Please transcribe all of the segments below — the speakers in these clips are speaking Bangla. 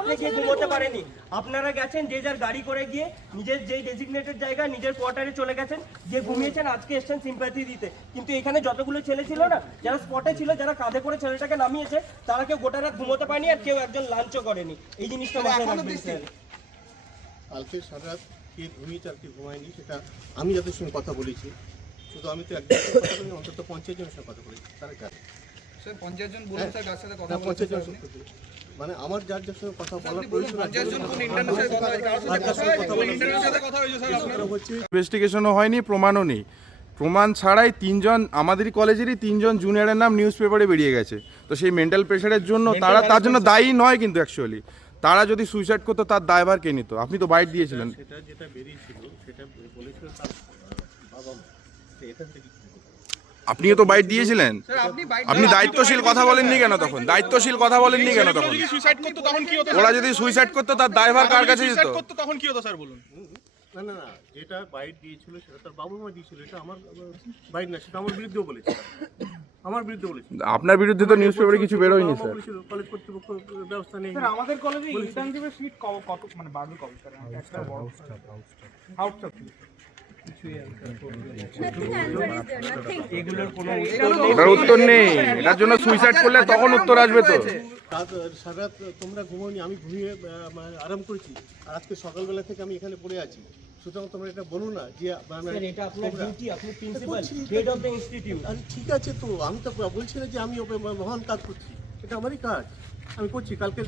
রাত্রে গিয়ে ঘুমোতে পারেনি আপনারা গেছেন যে যার গাড়ি করে গিয়ে নিজের যেই ডেজিগনেটেড জায়গা নিজের কোয়ার্টারে চলে গেছেন গিয়ে ঘুমিয়েছেন আজকে এসছেন সিম্প্যাথি দিতে। কিন্তু এখানে যতগুলো ছেলে ছিল না যারা স্পটে ছিল যারা কাঁধে করে ছেলেটাকে নামিয়েছে তারা কেউ গোটা রাত ঘুমোতে পারেনি আর কেউ একজন লাঞ্চও করেনি। এই জিনিসটা মাথায় রাখবেন স্যার। কালকে সারা রাত কে ঘুমিয়েছে আর কে ঘুমায়নি সেটা আমি যাদের সঙ্গে কথা বলেছি। শুধু আমি তো কথা বলিনি অন্তত পঞ্চাশ জনের সঙ্গে কথা বলেছি। তারা জানে স্যার পঞ্চাশ জন বলুন স্যার কার সাথে কথা পঞ্চাশ বলছেন মানে আমার যার যার সঙ্গে কথা বলার প্রয়োজন পঞ্চাশ জন কোন ইন্টারনেট কথা হয়েছে সাথে কথা হয়েছে সাথে কথা হয়েছে স্যার আপনার। হচ্ছে। ইনভেস্টিগেশনও হয়নি প্রমাণও নেই। প্রমাণ ছাড়াই তিনজন আমাদেরই কলেজেরই তিনজন জুনিয়রের নাম নিউজ পেপারে বেরিয়ে গেছে। তো সেই মেন্টাল প্রেশারের জন্য তারা তার জন্য দায়ী নয় কিন্তু অ্যাকচুয়ালি তারা যদি সুইসাইড করতো তার দায়ভার কে নিত? আপনি তো বাইট দিয়েছিলেন। সেটা যেটা বেরিয়েছিল সেটা বলেছিল তার বাবা। এখান থেকে? আপনিও তো বাইট দিয়েছিলেন। আপনি দায়িত্বশীল কথা বলেননি কেন তখন? দায়িত্বশীল কথা বলেননি কেন তখন? ওরা যদি সুইসাইড করতো তার দায়ভার কার কাছে যেত? তখন কি হতো স্যার বলুন? না না না যেটা বাইট দিয়েছিল সেটা তার বাবা মা দিয়েছিল এটা আমার বাইট না সেটা আমার বিরুদ্ধেও বলেছে। আমার বিরুদ্ধে বলেছে। আপনার বিরুদ্ধে তো নিউজ পেপারে কিছু বেরোয়নি স্যার কলেজ কর্তৃপক্ষ ব্যবস্থা নেই। স্যার আমাদের কলেজে ইন্টার্নশিপের সিট কত মানে বাড়বে কবে স্যার একটা বড় আউটস্টাফ Nothing ওটার উত্তর নেই। এটার জন্য সুইসাইড করলে তখন উত্তর আসবে তো। সারা তোমরা ঘুমোনি আমি ঘুমিয়ে মানে আরাম করেছি। আর আজকে সকালবেলা থেকে আমি এখানে পড়ে আছি। সুতরাং তোমরা এটা বলো না যে মানে এটা আপনার ডিউটি আপনি principal head of the institute ঠিক আছে তো আমি তো বলছি না যে আমি মহান কাজ করছি। এটা আমারই কাজ। আমি করছি কালকে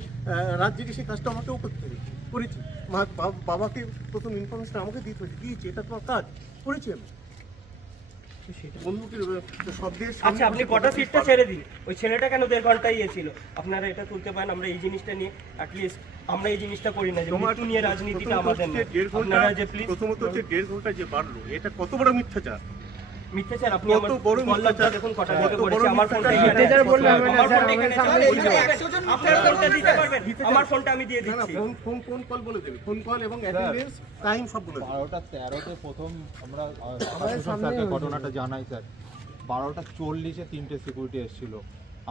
রাত জেগে সেই কাজটা আমাকেও করতে হবে করেছি। মা বাবাকে প্রথম ইনফরমেশন আমাকে দিতে হয়েছে দিয়েছি এটা তোমার কাজ। করেছি আমি। আচ্ছা আপনি কটা সিটটা ছেড়ে দিন। ওই ছেলেটা কেন দেড় ঘণ্টা ইয়ে ছিল? আপনারা এটা তুলতে পারেন আমরা এই জিনিসটা নিয়ে অ্যাটলিস্ট আমরা এই জিনিসটা করি না যে মৃত্যু নিয়ে রাজনীতিটা আমাদের দেড় ঘণ্টা আপনারা যে প্লিজ প্রথমত হচ্ছে দেড় ঘণ্টা যে বাড়লো এটা কত বড় মিথ্যাচার? মিথ্যাচার আপনি আমার বড় মিথ্যাচার দেখুন কটা কত থেকে আমার ফোনটা মিথ্যাচার মিথ্যাচার বললে হবে না, স্যার, ফোনটা সামনে চালাতে বললে দিতে হবে। পারবেন। আপনার ফোনটা দিতে পারবেন। আমার ফোনটা আমি দিয়ে না না দিচ্ছি। ফোন ফোন ফোন কল বলে দেবে। ফোন কল এবং অ্যাটেন্ডেন্স টাইম সব বলে দেবে। বারোটা তেরোতে প্রথম আমরা প্রশাসন স্যারকে ঘটনাটা জানাই স্যার। বারোটা চল্লিশে তিনটে সিকিউরিটি এসেছিল।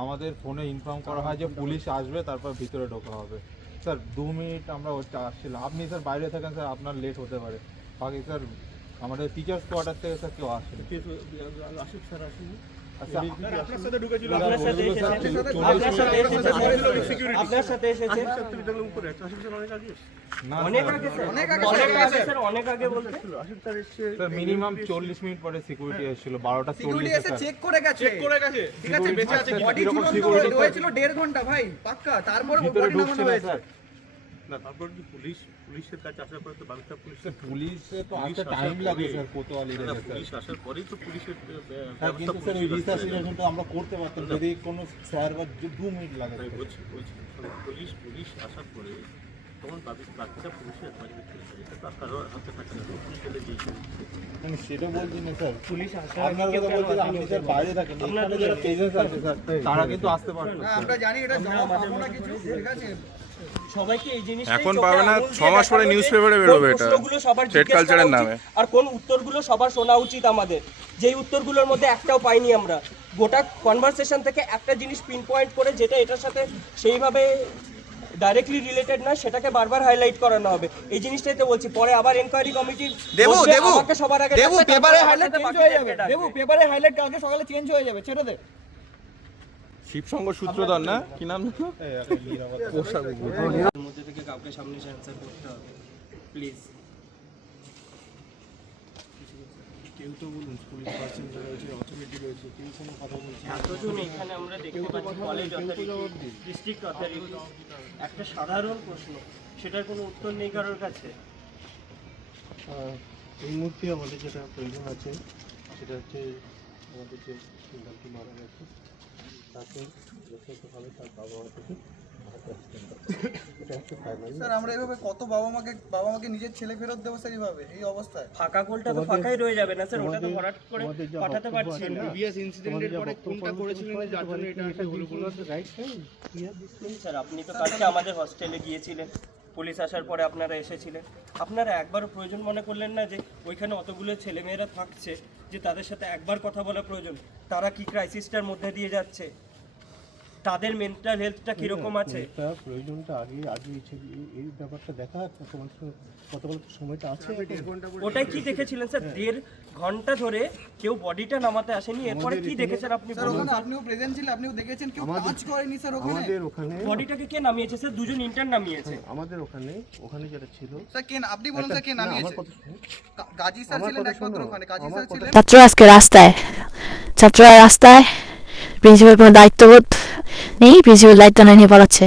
আমাদের ফোনে ইনফর্ম করা হয় যে পুলিশ আসবে তারপর ভিতরে ঢোকা হবে। স্যার দু মিনিট আমরা ওটা আসছিলাম। আপনি স্যার বাইরে থাকেন স্যার আপনার লেট হতে পারে। বাকি স্যার আমাদের টিচার্স কোয়ার্টার থেকে স্যার কেউ আসেনি। আশিক স্যার আসেনি? স্যার মিনিমাম চল্লিশ মিনিট পরে সিকিউরিটি এসেছিল। বারোটা সিকিউরিটি এসে চেক করে গেছে। চেক করে গেছে। ঠিক আছে বেঁচে আছে বডি এরকম হয়েছিল দেড় ঘণ্টা ভাই পাক্কা। তারপর ভিতরে বডি ঢুকছে নামানো না তারপর কি পুলিশ পুলিশের কাছে আসার পরে তো বাংলা পুলিশ স্যার পুলিশে তো আসতে টাইম লাগে স্যার কোতোয়ালি না, পুলিশ আসার পরেই তো পুলিশের হ্যাঁ কিন্তু স্যার ওই আমরা করতে পারতাম যদি কোনো স্যার বা দু- মিনিট লাগে বলছি বলছি পুলিশ পুলিশ আসার পরে তখন বাকি পুলিশের হেফাজতে এটা তো কারোর হাতে থাকে না পুলিশ এলে দিয়েছে আমি সেটা বলছি না স্যার। পুলিশ আসার আপনার কথা বলছি আপনি স্যার বাইরে থাকেন এখানে যারা পেজেস আছে স্যার তারা কিন্তু আসতে পারতো না, আমরা জানি এটা জমা পাবো না কিছু ঠিক আছে? সবাইকে এই জিনিসটাই এখন পাবে না, ছ মাস পরে নিউজ পেপারে বেরোবে এটা। এর উচিত নামে। আর কোন উত্তরগুলো সবার শোনা উচিত আমাদের যেই উত্তরগুলোর মধ্যে একটাও পাইনি আমরা গোটা কনভারসেশন থেকে একটা জিনিস পিন পয়েন্ট করে যেটা এটার সাথে সেইভাবে ডাইরেক্টলি রিলেটেড না সেটাকে বারবার হাইলাইট করানো হবে এই জিনিসটাই তো বলছি পরে আবার এনকোয়ারি কমিটির দেবু দেবু আমাকে সবার আগে দেবু পেপারে হাইলাইট চেঞ্জ হয়ে যাবে। দেবু পেপারে হাইলাইট কালকে সকালে চেঞ্জ হয়ে যাবে ছেড়ে দে শিবসংঘ সূত্রধর না? কি নাম মধ্যে থেকে কাউকে সামনে অ্যান্সার করতে হবে প্লিজ কেউ তো বলুন রয়েছে রয়েছে আমরা একটা সাধারণ প্রশ্ন সেটার কোনো উত্তর নেই কারোর কাছে এই মুহূর্তে আমাদের যেটা প্রয়োজন আছে, সেটা হচ্ছে আমাদের যে মারা গেছে। তাকে যথাযথভাবে তার বাবা মা থেকে স্যার আমরা এভাবে কত বাবা মাকে বাবা মাকে নিজের ছেলে ফেরত দেবো স্যার এইভাবে এই অবস্থায়? ফাঁকা কোলটা তো ফাঁকাই রয়ে যাবে না স্যার? ওটা তো ভরাট করে পাঠাতে পারছি না। বিএস ইনসিডেন্টের পরে কোনটা করেছিলেন যার জন্য এটা হলো রাইট স্যার আপনি তো কালকে আমাদের হস্টেলে গিয়েছিলেন। পুলিশ আসার পরে আপনারা এসেছিলেন। আপনারা একবারও প্রয়োজন মনে করলেন না যে ওইখানে অতগুলো ছেলেমেয়েরা থাকছে, যে তাদের সাথে একবার কথা বলা প্রয়োজন? তারা কি ক্রাইসিসটার মধ্যে দিয়ে যাচ্ছে? তাদের মেন্টাল হেলথটা কীরকম আছে? প্রয়োজনটা আগে আগে এই এই ব্যাপারটা দেখা সময়টা আছে ওটাই কি দেখেছিলেন স্যার? দেড় ঘণ্টা ধরে কেউ বডিটা নামাতে আসেনি। এরপরে কি দেখেছেন আপনি স্যার বলুন? ওখানে আপনিও প্রেজেন্ট ছিলেন আপনিও দেখেছেন কেউ কাজ করেনি স্যার ওখানে? আমাদের ওখানে বডিটাকে কে নামিয়েছে স্যার? দুজন ইন্টার্ন নামিয়েছে। আমাদের ওখানে ওখানে যেটা ছিল স্যার কে আপনি বলুন স্যার কে নামিয়েছে? গাজী স্যার ছিলেন একমাত্র ওখানে গাজী স্যার ছিলেন ছাত্র আজকে রাস্তায় ছাত্ররা রাস্তায় প্রিন্সিপাল কোনো দায়িত্ববোধ নেই প্রিন্সিপাল দায়িত্ব না নিয়ে পালাচ্ছে